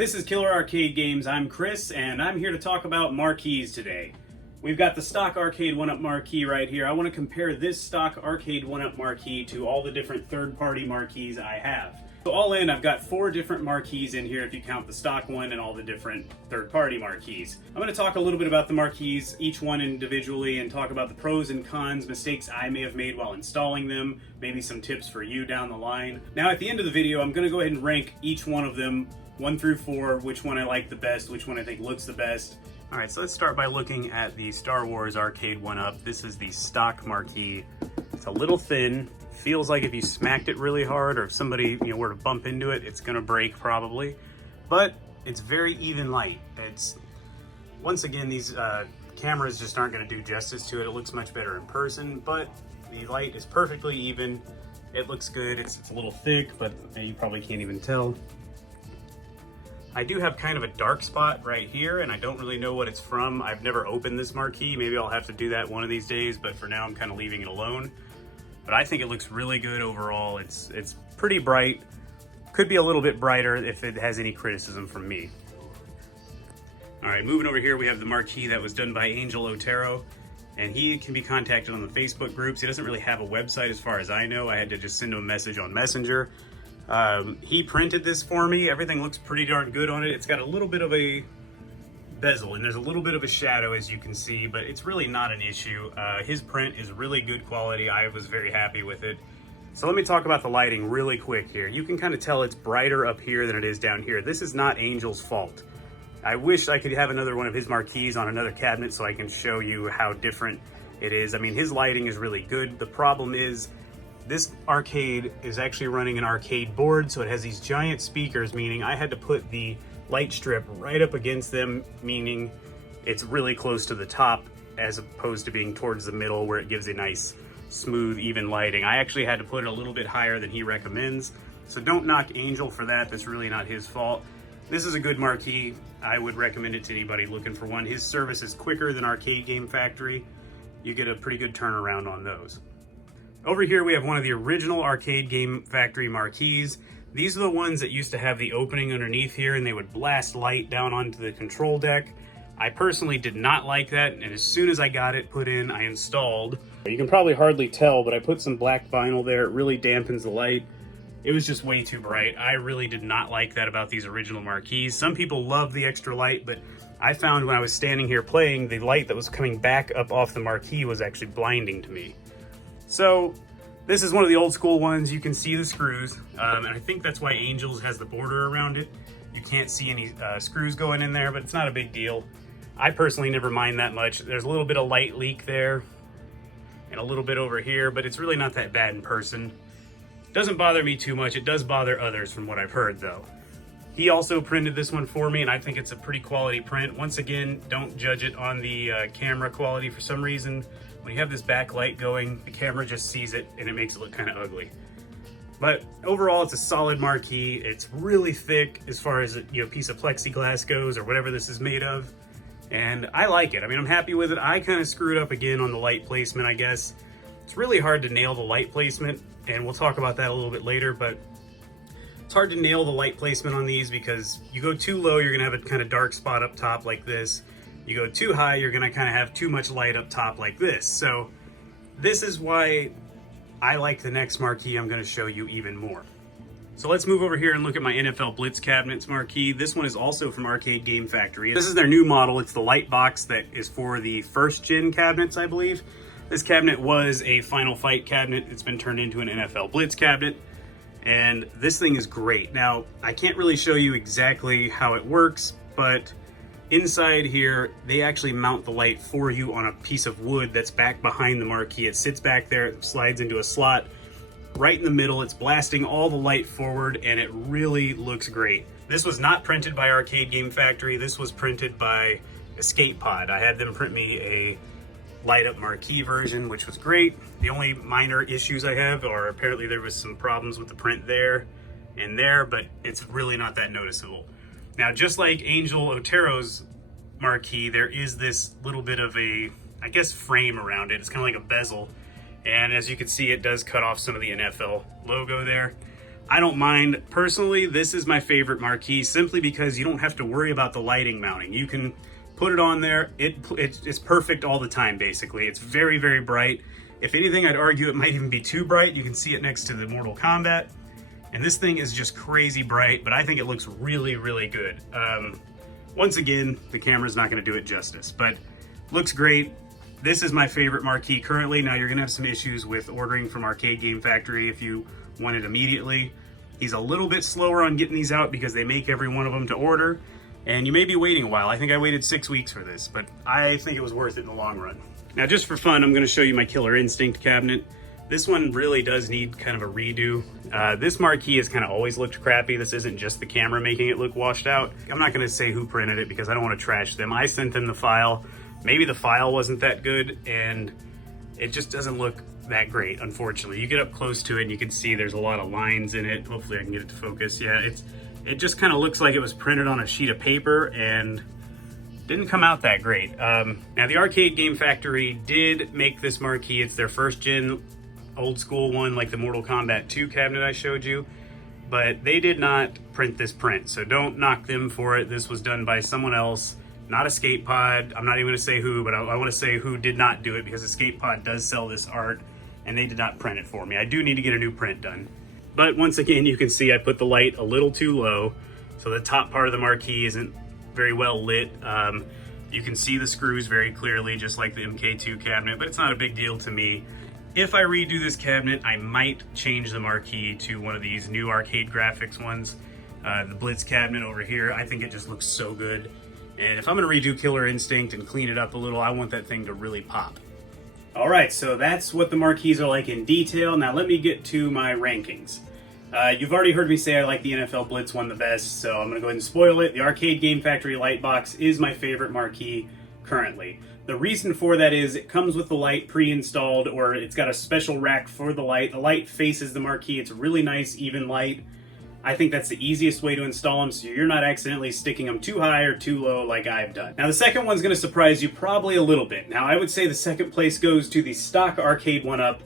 This is Killer Arcade Games. I'm Chris, and I'm here to talk about marquees today. We've got the stock Arcade1Up Marquee right here. I want to compare this stock Arcade1Up Marquee to all the different third-party marquees I have. So all in, I've got 4 different marquees in here if you count the stock one and all the different third-party marquees. I'm going to talk a little bit about the marquees, each one individually, and talk about the pros and cons, mistakes I may have made while installing them, maybe some tips for you down the line. Now at the end of the video, I'm going to go ahead and rank each one of them 1 through 4, which one I like the best, which one I think looks the best. Alright, so let's start by looking at the Star Wars Arcade1Up. This is the stock marquee. It's a little thin. Feels like if you smacked it really hard or if somebody were to bump into it, it's gonna break probably. But it's very even light. It's, once again, these cameras just aren't gonna do justice to it. It looks much better in person, but the light is perfectly even. It looks good. It's a little thick, but you probably can't even tell. I do have kind of a dark spot right here, and I don't really know what it's from. I've never opened this marquee. Maybe I'll have to do that one of these days, but for now I'm kind of leaving it alone. But I think it looks really good overall. It's pretty bright. Could be a little bit brighter if it has any criticism from me. All right, moving over here, we have the marquee that was done by Angel Otero, and he can be contacted on the Facebook groups. He doesn't really have a website as far as I know. I had to just send him a message on Messenger. He printed this for me. Everything looks pretty darn good on it. It's got a little bit of a bezel and there's a little bit of a shadow, as you can see, but it's really not an issue. His print is really good quality. I was very happy with it. So let me talk about the lighting really quick here. You can kind of tell it's brighter up here than it is down here. This is not Angel's fault. I wish I could have another one of his marquees on another cabinet so I can show you how different it is. I mean, his lighting is really good. The problem is this arcade is actually running an arcade board, so it has these giant speakers, meaning I had to put the light strip right up against them, meaning it's really close to the top as opposed to being towards the middle where it gives a nice, smooth, even lighting. I actually had to put it a little bit higher than he recommends, so don't knock Angel for that. That's really not his fault. This is a good marquee. I would recommend it to anybody looking for one. His service is quicker than Arcade Game Factory. You get a pretty good turnaround on those. Over here we have one of the original Arcade Game Factory marquees. These are the ones that used to have the opening underneath here and they would blast light down onto the control deck. I personally did not like that, and as soon as I got it put in, I installed. You can probably hardly tell, but I put some black vinyl there. It really dampens the light. It was just way too bright. I really did not like that about these original marquees. Some people love the extra light, but I found when I was standing here playing, the light that was coming back up off the marquee was actually blinding to me. So this is one of the old school ones. You can see the screws, and I think that's why Angel's has the border around it. You can't see any screws going in there, but it's not a big deal. I personally never mind that much. There's a little bit of light leak there and a little bit over here, but it's really not that bad in person. Doesn't bother me too much. It does bother others from what I've heard though. He also printed this one for me, and I think it's a pretty quality print. Once again, don't judge it on the camera quality. For some reason, when you have this backlight going, the camera just sees it and it makes it look kind of ugly. But overall, it's a solid marquee. It's really thick as far as a piece of plexiglass goes, or whatever this is made of. And I like it. I mean, I'm happy with it. I kind of screwed up again on the light placement, I guess. It's really hard to nail the light placement, and we'll talk about that a little bit later, but it's hard to nail the light placement on these because you go too low, you're gonna have a kind of dark spot up top like this. You go too high, you're gonna kind of have too much light up top like this. So this is why I like the next marquee I'm gonna show you even more. So let's move over here and look at my NFL Blitz Cabinets marquee. This one is also from Arcade Game Factory. This is their new model. It's the light box that is for the first gen cabinets, I believe. This cabinet was a Final Fight cabinet. It's been turned into an NFL Blitz cabinet, and this thing is great. Now, I can't really show you exactly how it works, but inside here, they actually mount the light for you on a piece of wood that's back behind the marquee. It sits back there, it slides into a slot right in the middle. It's blasting all the light forward, and it really looks great. This was not printed by Arcade Game Factory. This was printed by Escape Pod. I had them print me a light up marquee version, which was great. The only minor issues I have are apparently there was some problems with the print there and there, but it's really not that noticeable. Now, just like Angel Otero's marquee, there is this little bit of a, I guess, frame around it. It's kind of like a bezel. And as you can see, it does cut off some of the NFL logo there. I don't mind. Personally, this is my favorite marquee simply because you don't have to worry about the lighting mounting. You can put it on there. It's perfect all the time, basically. It's very, very bright. If anything, I'd argue it might even be too bright. You can see it next to the Mortal Kombat. And this thing is just crazy bright, but I think it looks really, really good. Once again, the camera's not gonna do it justice, but looks great. This is my favorite marquee currently. Now you're gonna have some issues with ordering from Arcade Game Factory if you want it immediately. He's a little bit slower on getting these out because they make every one of them to order, and you may be waiting a while. I think I waited 6 weeks for this, but I think it was worth it in the long run. Now just for fun, I'm gonna show you my Killer Instinct cabinet. This one really does need kind of a redo. This marquee has kind of always looked crappy. This isn't just the camera making it look washed out. I'm not gonna say who printed it because I don't wanna trash them. I sent them the file. Maybe the file wasn't that good and it just doesn't look that great, unfortunately. You get up close to it and you can see there's a lot of lines in it. Hopefully I can get it to focus. Yeah, it just kind of looks like it was printed on a sheet of paper and didn't come out that great. Now the Arcade Game Factory did make this marquee. It's their first gen old school one, like the Mortal Kombat 2 cabinet I showed you, but they did not print this print, so don't knock them for it. This was done by someone else, not Escape Pod. I'm not even gonna say who, but I wanna say who did not do it because Escape Pod does sell this art and they did not print it for me. I do need to get a new print done. But once again, you can see I put the light a little too low, so the top part of the marquee isn't very well lit. You can see the screws very clearly, just like the MK2 cabinet, but it's not a big deal to me. If I redo this cabinet, I might change the marquee to one of these new arcade graphics ones. The Blitz Cabinet over here, I think it just looks so good. And if I'm gonna redo Killer Instinct and clean it up a little, I want that thing to really pop. All right, so that's what the marquees are like in detail. Now let me get to my rankings. You've already heard me say I like the NFL Blitz one the best, so I'm gonna go ahead and spoil it. The Arcade Game Factory light box is my favorite marquee currently. The reason for that is it comes with the light pre-installed, or it's got a special rack for the light. The light faces the marquee. It's a really nice, even light. I think that's the easiest way to install them so you're not accidentally sticking them too high or too low like I've done. Now the second one's going to surprise you probably a little bit. Now I would say the second place goes to the stock Arcade1Up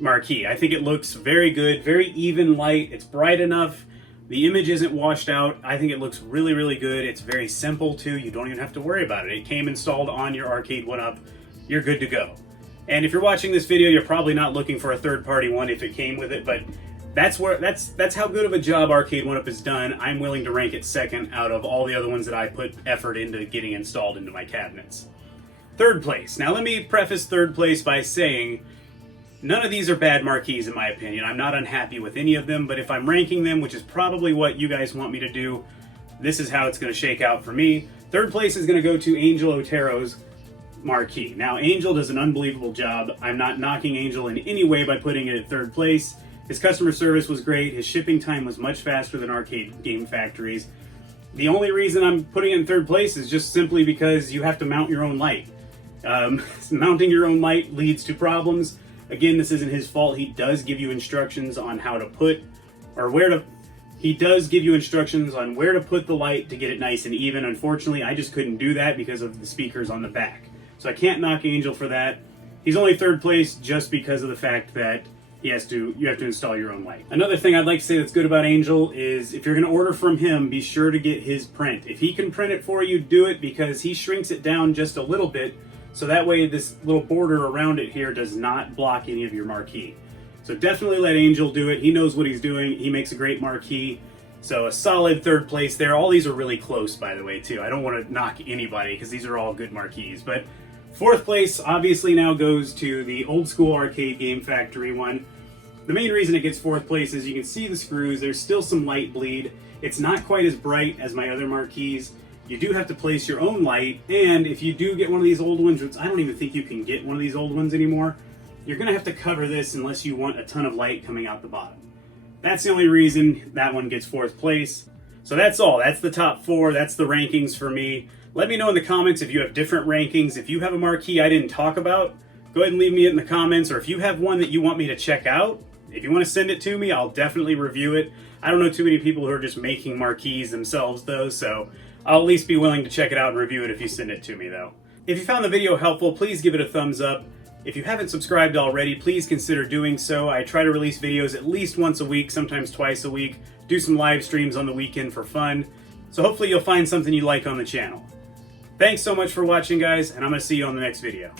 Marquee. I think it looks very good, very even light. It's bright enough. The image isn't washed out. I think it looks really, really good. It's very simple too. You don't even have to worry about it. It came installed on your Arcade1Up. You're good to go. And if you're watching this video, you're probably not looking for a third-party one if it came with it, but that's how good of a job Arcade1Up has done. I'm willing to rank it second out of all the other ones that I put effort into getting installed into my cabinets. Third place. Now let me preface third place by saying none of these are bad marquees in my opinion. I'm not unhappy with any of them, but if I'm ranking them, which is probably what you guys want me to do, this is how it's going to shake out for me. Third place is going to go to Angel Otero's marquee. Now, Angel does an unbelievable job. I'm not knocking Angel in any way by putting it at third place. His customer service was great. His shipping time was much faster than Arcade Game Factory's. The only reason I'm putting it in third place is just simply because you have to mount your own light. Mounting your own light leads to problems. Again, this isn't his fault. He does give you instructions on how to put, or where to, he does give you instructions on where to put the light to get it nice and even. Unfortunately, I just couldn't do that because of the speakers on the back. So I can't knock Angel for that. He's only third place just because of the fact that you have to install your own light. Another thing I'd like to say that's good about Angel is if you're gonna order from him, be sure to get his print. If he can print it for you, do it because he shrinks it down just a little bit. So that way this little border around it here does not block any of your marquee. So definitely let Angel do it. He knows what he's doing. He makes a great marquee. So a solid third place there. All these are really close, by the way, too. I don't want to knock anybody because these are all good marquees. But fourth place obviously now goes to the old school Arcade Game Factory one. The main reason it gets fourth place is you can see the screws. There's still some light bleed. It's not quite as bright as my other marquees. You do have to place your own light, and if you do get one of these old ones, which I don't even think you can get one of these old ones anymore, you're going to have to cover this unless you want a ton of light coming out the bottom. That's the only reason that one gets fourth place. So that's all. That's the top four. That's the rankings for me. Let me know in the comments if you have different rankings. If you have a marquee I didn't talk about, go ahead and leave me it in the comments, or if you have one that you want me to check out, if you want to send it to me, I'll definitely review it. I don't know too many people who are just making marquees themselves though, so I'll at least be willing to check it out and review it if you send it to me though. If you found the video helpful, please give it a thumbs up. If you haven't subscribed already, please consider doing so. I try to release videos at least once a week, sometimes twice a week, do some live streams on the weekend for fun. So hopefully you'll find something you like on the channel. Thanks so much for watching, guys, and I'm going to see you on the next video.